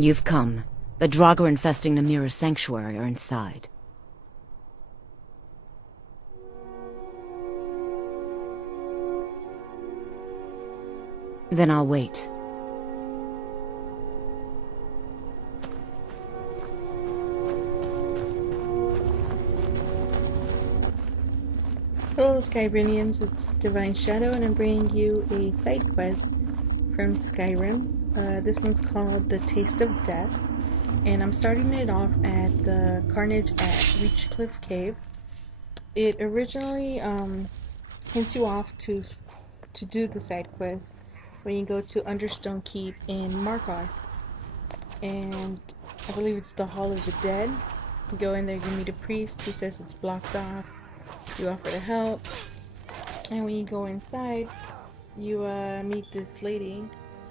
You've come. The Draugr infesting Namira's sanctuary are inside. Then I'll wait. Hello Skyrinians, it's Divine Shadow and I'm bringing you a side quest from Skyrim. This one's called The Taste of Death, and I'm starting it off at the Carnage at Reachcliff Cave. It originally hints you off to do the side quest when you go to Understone Keep in Markarth, and I believe it's the Hall of the Dead. You go in there, you meet a priest, he says it's blocked off, you offer to help, and when you go inside, you meet this lady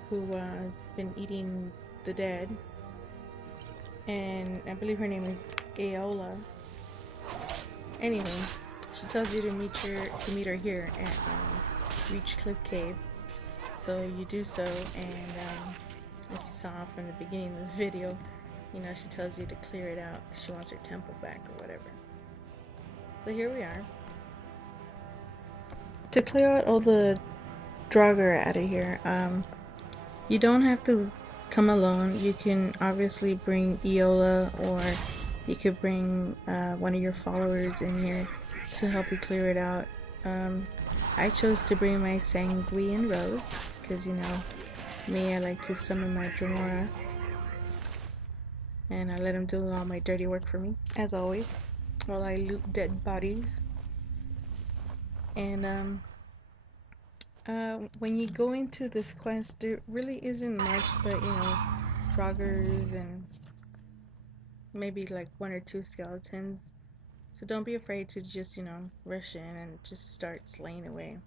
who has been eating the dead, and I believe her name is Aola. Anyway, she tells you to meet her here at Reachcliff Cave. So you do so, and as you saw from the beginning of the video, you know, she tells you to clear it out because she wants her temple back or whatever. So here we are. To clear out all the Draugr out of here, you don't have to come alone. You can obviously bring Eola, or you could bring one of your followers in here to help you clear it out. I chose to bring my Sanguine Rose because, you know, me, I like to summon my Dremora, and I let him do all my dirty work for me, as always, while I loot dead bodies. And when you go into this quest, there really isn't much but, you know, Draugrs and maybe like one or two skeletons. So don't be afraid to just, you know, rush in and just start slaying away.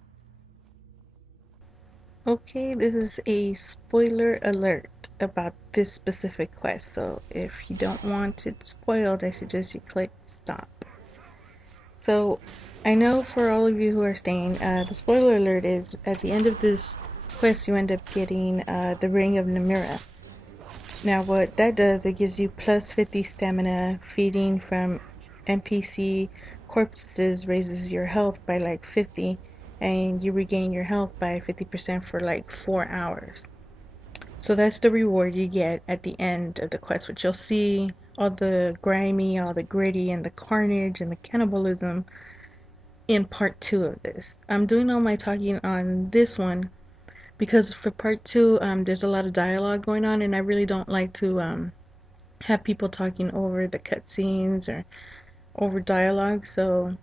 Okay, this is a spoiler alert about this specific quest, so if you don't want it spoiled, I suggest you click stop. So, I know for all of you who are staying, the spoiler alert is at the end of this quest you end up getting the Ring of Namira. Now what that does, it gives you plus 50 stamina, feeding from NPC corpses raises your health by like 50, and you regain your health by 50% for like 4 hours. So that's the reward you get at the end of the quest, which you'll see all the grimy, all the gritty, and the carnage and the cannibalism in part 2 of this. I'm doing all my talking on this one because for part 2 there's a lot of dialogue going on, and I really don't like to have people talking over the cutscenes or over dialogue, so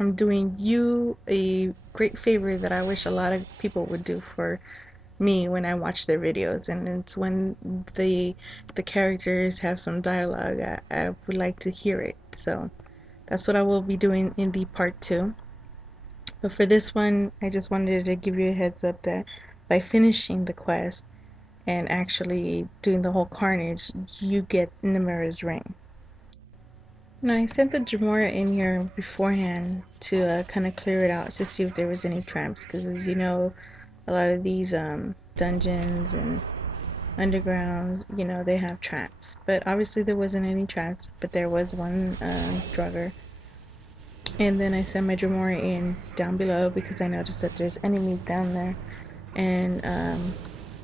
I'm doing you a great favor that I wish a lot of people would do for me when I watch their videos, and it's when the characters have some dialogue. I would like to hear it, so that's what I will be doing in the part 2. But for this one, I just wanted to give you a heads up that by finishing the quest and actually doing the whole carnage, you get Namira's ring. Now I sent the Dremora in here beforehand to kind of clear it out to see if there was any traps, because as you know, a lot of these dungeons and undergrounds, you know, they have traps. But obviously there wasn't any traps, but there was one Draugr. And then I sent my Dremora in down below because I noticed that there's enemies down there. And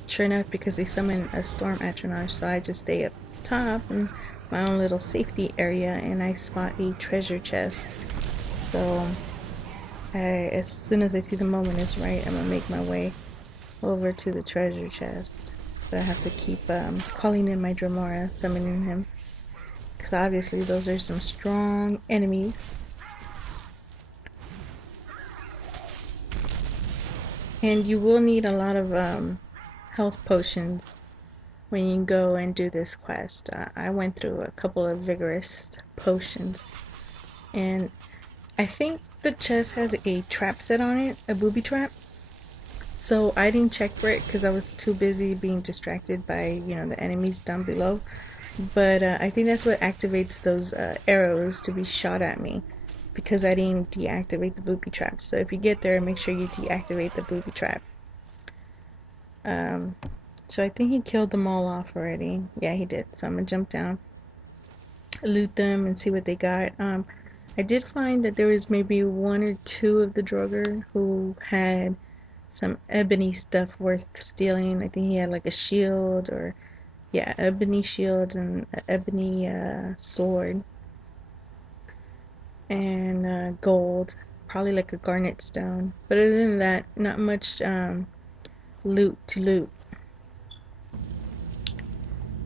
sure enough, because they summon a storm atronach, so I just stay up top and my own little safety area, and I spot a treasure chest. So as soon as I see the moment is right, I'm gonna make my way over to the treasure chest. But I have to keep calling in my Dremora, summoning him, because obviously those are some strong enemies. And you will need a lot of health potions when you go and do this quest. I went through a couple of vigorous potions, and I think the chest has a trap set on it, a booby trap. So I didn't check for it because I was too busy being distracted by, you know, the enemies down below. But I think that's what activates those arrows to be shot at me, because I didn't deactivate the booby trap. So if you get there, make sure you deactivate the booby trap. So I think he killed them all off already. Yeah, he did. So I'm gonna jump down, loot them, and see what they got. I did find that there was maybe one or two of the Draugr who had some ebony stuff worth stealing. I think he had like a shield, or yeah, ebony shield and an ebony sword, and gold, probably like a garnet stone. But other than that, not much loot to loot.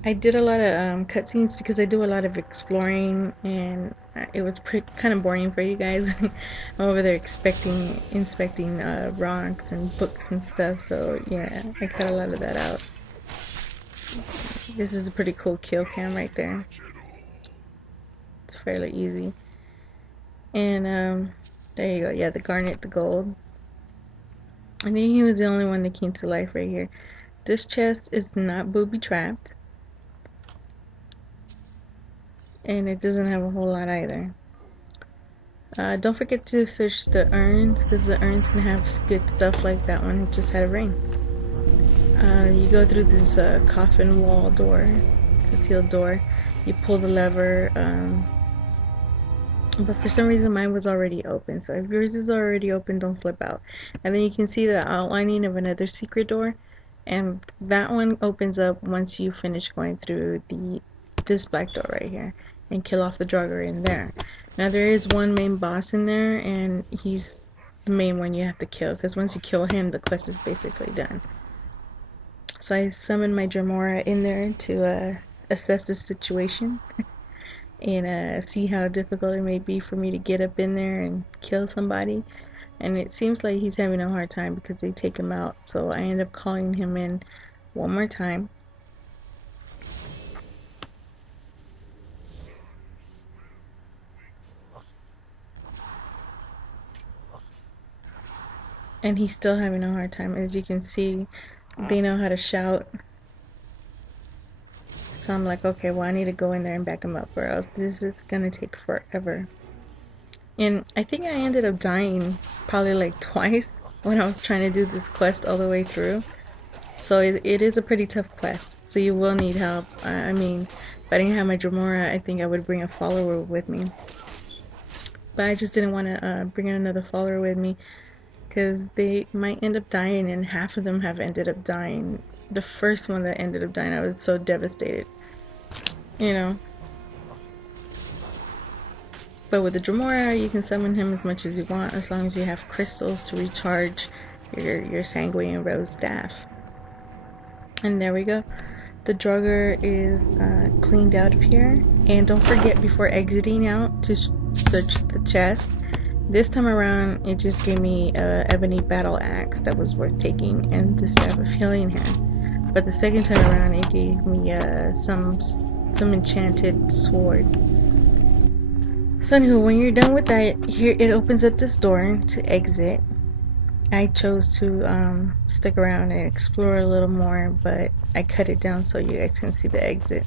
I did a lot of cutscenes because I do a lot of exploring, and it was kind of boring for you guys. I'm over there inspecting rocks and books and stuff, so yeah, I cut a lot of that out. This is a pretty cool kill cam right there. It's fairly easy. And there you go. Yeah, the garnet, the gold. I think he was the only one that came to life right here. This chest is not booby trapped, and it doesn't have a whole lot either. Don't forget to search the urns, because the urns can have good stuff like that one. It just had a ring. You go through this coffin wall door. It's a sealed door. You pull the lever, but for some reason mine was already open. So if yours is already open, don't flip out. And then you can see the outlining of another secret door, and that one opens up once you finish going through this black door right here and kill off the Draugr in there. Now there is one main boss in there, and he's the main one you have to kill, because once you kill him, the quest is basically done. So I summoned my Dremora in there to assess the situation and see how difficult it may be for me to get up in there and kill somebody. And it seems like he's having a hard time because they take him out, so I end up calling him in one more time. And he's still having a hard time. As you can see, they know how to shout. So I'm like, okay, well, I need to go in there and back him up, or else this is gonna take forever. And I think I ended up dying probably like twice when I was trying to do this quest all the way through. So it is a pretty tough quest, so you will need help. I mean, if I didn't have my Dremora, I think I would bring a follower with me. But I just didn't want to bring another follower with me, because they might end up dying, and half of them have ended up dying. The first one that ended up dying, I was so devastated, you know. But with the Dremora, you can summon him as much as you want, as long as you have crystals to recharge your Sanguine Rose staff. And there we go. The Draugr is cleaned out of here. And don't forget, before exiting out, to search the chest. This time around, it just gave me an ebony battle axe that was worth taking, and the staff of healing hand. But the second time around, it gave me some enchanted sword. So anywho, when you're done with that, here it opens up this door to exit. I chose to stick around and explore a little more, but I cut it down so you guys can see the exit.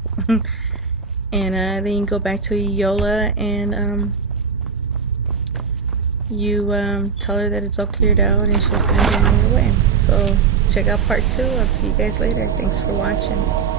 And then you go back to Yola, and you tell her that it's all cleared out, and she'll send you on your way. So check out part 2. I'll see you guys later. Thanks for watching.